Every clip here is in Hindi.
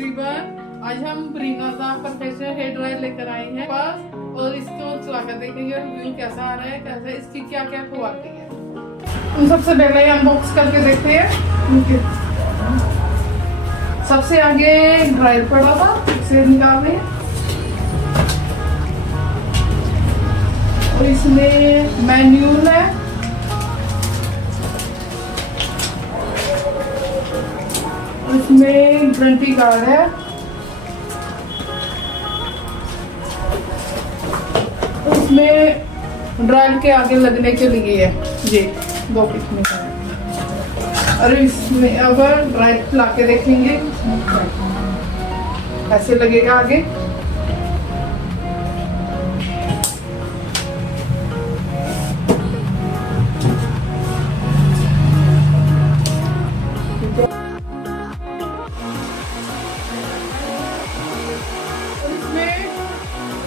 एवरीवन, आज हम बरीना का प्रोफेशनल हेयर ड्रायर लेकर आए हैं पास और इसको चलाकर देखेंगे रिव्यू कैसा आ रहा है, कैसा इसकी क्या क्या क्वालिटी है। तो सबसे पहले अनबॉक्स करके देखते हैं। सबसे आगे ड्रायर पड़ा था, इसे निकाल रहे हैं और इसमें मैन्युअल है, इसमें गारंटी कार्ड है, उसमें ड्रायर के आगे लगने के लिए है ये 2 किस्में का। और इसमें अगर ड्रायर ला के देखेंगे ऐसे लगेगा आगे।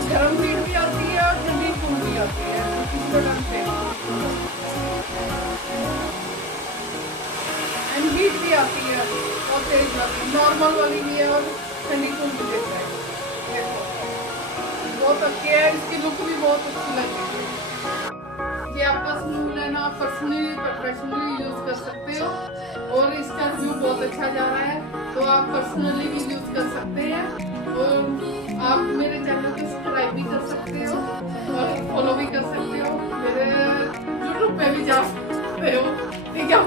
गरम हीट भी आती है और ठंडी कूल भी आती है इस बटन पे, एंड हीट भी आती है और तेज वाली, नॉर्मल वाली भी है और ठंडी कूल भी देता है। देखो बहुत अच्छी है, इसकी लुक भी बहुत अच्छी लगती है। ये आपका स्मूथ है ना, आप पर्सनली प्रोफेशनली यूज कर सकते हो और इसका रिव्यू बहुत अच्छा जा रहा है, तो आप पर्सनली भी यूज कर सकते हैं और आप मेरे चैनल को सब्सक्राइब भी कर सकते हो और फॉलो भी कर सकते हो, मेरे यूट्यूब पे भी जा सकते हो। ठीक है,